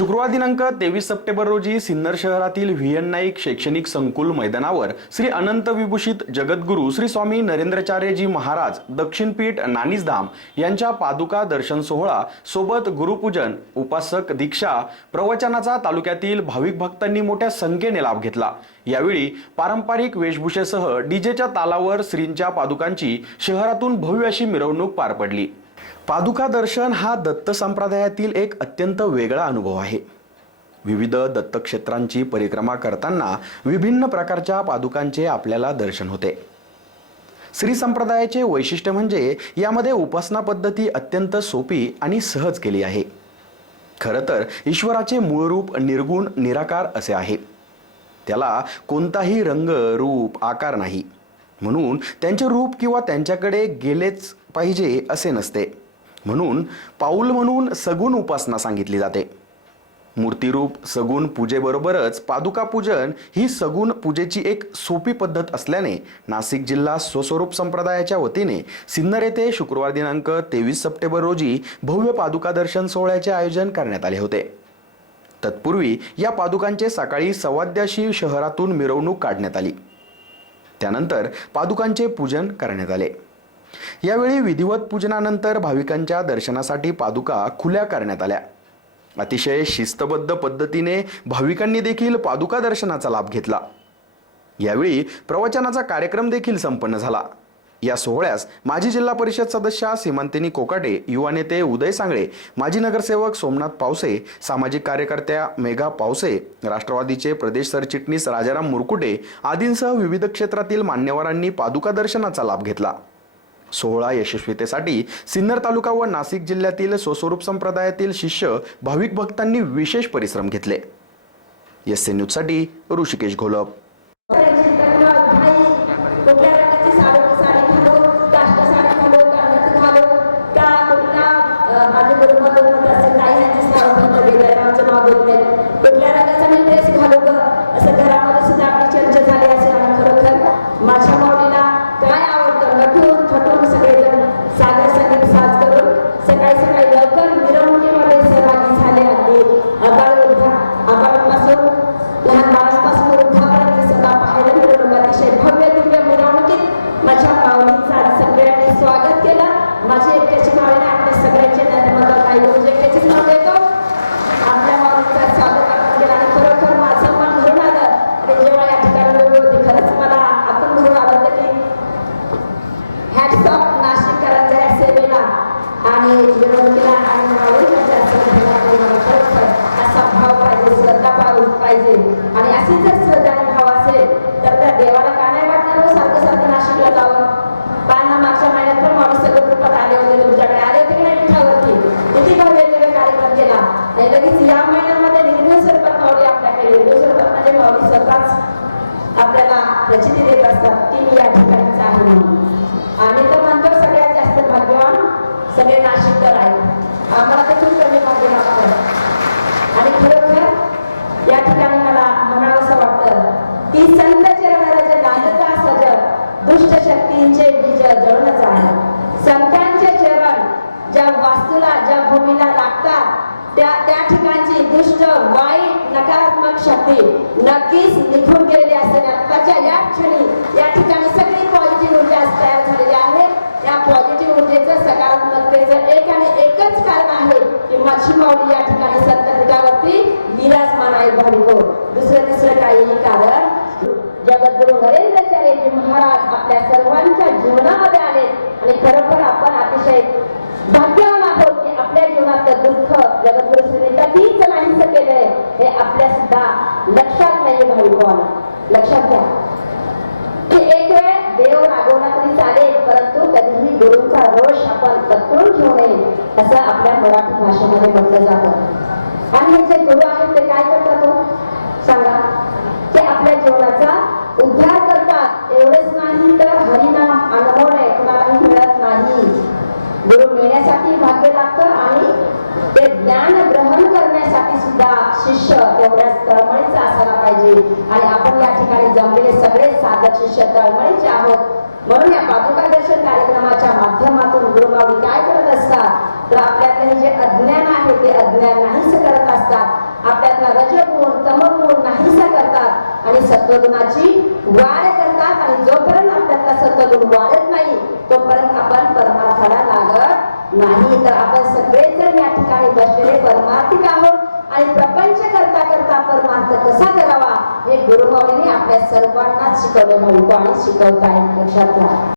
शुक्रवार दिनांक तेवीस सप्टेंबर रोजी सिन्नर शहरातील व्ही एन नाईक शैक्षणिक संकुल मैदानावर श्री अनंत विभूषित जगद्गुरू श्री स्वामी नरेंद्रचार्यजी महाराज दक्षिणपीठ नानिजधाम यांच्या पादुका दर्शन सोहळा सोबत गुरुपूजन उपासक दीक्षा प्रवचनाचा तालुक्यातील भाविक भक्तांनी मोठ्या संख्येने लाभ घेतला. यावेळी पारंपरिक वेशभूषेसह डीजेच्या तालावर श्रींच्या पादुकांची शहरातून भव्य अशी मिरवणूक पार पडली. पादुका दर्शन हा दत्त संप्रदायातील एक अत्यंत वेगळा अनुभव आहे. विविध दत्तक्षेत्रांची परिक्रमा करताना विभिन्न प्रकारच्या पादुकांचे आपल्याला दर्शन होते. श्री संप्रदायाचे वैशिष्ट्य म्हणजे यामध्ये उपासना पद्धती अत्यंत सोपी आणि सहज केली आहे. खरं तर ईश्वराचे मूळ रूप निर्गुण निराकार असे आहे. त्याला कोणताही रंग रूप आकार नाही. म्हणून त्यांचे रूप किंवा त्यांच्याकडे गेलेच पाहिजे असे नसते. म्हणून पाऊल म्हणून सगुण उपासना सांगितली जाते. मूर्तिरूप सगुण पूजेबरोबरच पादुका पूजन ही सगुण पूजेची एक सोपी पद्धत असल्याने नाशिक जिल्हा स्वस्वरूप संप्रदायाच्या वतीने सिन्नर येथे शुक्रवार दिनांक तेवीस सप्टेंबर रोजी भव्य पादुका दर्शन सोहळ्याचे आयोजन करण्यात आले होते. तत्पूर्वी या पादुकांचे सकाळी सवाद्याशी शहरातून मिरवणूक काढण्यात आली. त्यानंतर पादुकांचे पूजन करण्यात आले. यावेळी विधिवत पूजनानंतर भाविकांच्या दर्शनासाठी पादुका खुल्या करण्यात आल्या. अतिशय शिस्तबद्ध पद्धतीने भाविकांनी देखील पादुका दर्शनाचा लाभ घेतला. यावेळी प्रवचनाचा कार्यक्रम देखील संपन्न झाला. या सोहळ्यास माजी जिल्हा परिषद सदस्य सीमांतिनी कोकाटे युवा नेते उदय सांगळे माजी नगरसेवक सोमनाथ पावसे सामाजिक कार्यकर्त्या मेघा पावसे राष्ट्रवादीचे प्रदेश सरचिटणीस राजाराम मुरकुटे आदींसह विविध क्षेत्रातील मान्यवरांनी पादुका दर्शनाचा लाभ घेतला. सोहळा यशस्वीतेसाठी सिन्नर तालुका व नाशिक जिल्ह्यातील स्वस्वरूप संप्रदायातील शिष्य भाविक भक्तांनी विशेष परिश्रम घेतले. एस सी न्यूजसाठी ऋषिकेश घोलप. कुठल्या लगेच या महिन्यामध्ये निर्देश सरपत माऊली आपल्याकडे निर्देश सरपत म्हणजे माऊली स्वतःच आपल्याला प्रचिती देत असतात. ती मी या ठिकाणीच आहे म्हणून. आम्ही तर म्हणतो सगळ्यात जास्त भाग्यवान सगळे नाशिककर आहेत. आम्हाला देखील कमी भाग्यवान लागतं. आणि खरोखर या ठिकाणी मला म्हणावंसं वाटतं ती संत चरणराज नांदता सज दुष्ट शक्तींचे बीज जळूनच आहे. संतांचे चरण ज्या वास्तूला ज्या भूमीला लागतात त्या त्या ठिकाणची दुष्ट वाईट नकारात्मक शक्ती नक्कीच निघून गेलेली असते. आत्ताच्या या क्षणी या ठिकाणी सगळी पॉझिटिव्ह ऊर्जा तयार झालेली आहे. या पॉझिटिव्ह ऊर्जेचं सकारात्मकतेचं एक आणि एकच कारण आहे की माझी माऊली या ठिकाणी सत्तपीठावरती विराजमान आहे भाविको दुसरं तिसरं काही कारण जगद्गुरु नरेंद्रचार्यजी महाराज आपल्या सर्वांच्या जीवनामध्ये आले. आणि खरोखर आपण अतिशय भाग्यवान आहोत की आपल्या जीवनातलं दुःख जगद्गुरु श्रीने कधीच नाहीच केलंय हे आपल्या सुद्धा लक्षात नाही भाविकवान लक्षात घ्या. की एक वेळ देव रागवला तरी चालेल परंतु कधीही गुरुचा रोष आपण पत्करून घेऊ नये असं आपल्या मराठी भाषेमध्ये म्हटलं जातं. आणि हे जे गुरु आहेत ते काय करतात हो? सांगा. ते आपल्या जीवनाचा उद्धार करतात. एवढेच नाही तर हरिनाम अनुभव कुणालाही मिळत नाही. गुरु मिळण्यासाठी भाग्य लागतं आणि ते ज्ञान ग्रहण करण्यासाठी सुद्धा शिष्य तेवढ्याच तळमळीचा पाहिजे. आणि आपण या ठिकाणी जमलेले सगळे साधक शिष्य तळमळीचे आहोत. म्हणून या पादुका दर्शन कार्यक्रमाच्या माध्यमातून गुरुमावली काय करत असतात? तर आपल्यातले जे अज्ञान आहे ते अज्ञान नाहीस करत असतात. आपल्यातला रजगुण तमगुण नाहीसा करतात. आणि सत्वगुणाची वाढ करतात. आणि जोपर्यंत आपल्यातला सत्वगुण वाढत नाही तोपर्यंत आपण परमार्थाला लागत नाही. तर आपण सगळेजण या ठिकाणी बसलेले परमार्थिक आहोत. आणि प्रपंच करता करता परमार्थ कसा करावा हे गुरुभावाने आपल्या सर्वांना शिकवलं नव्हतं आणि येईल लक्षात घ्या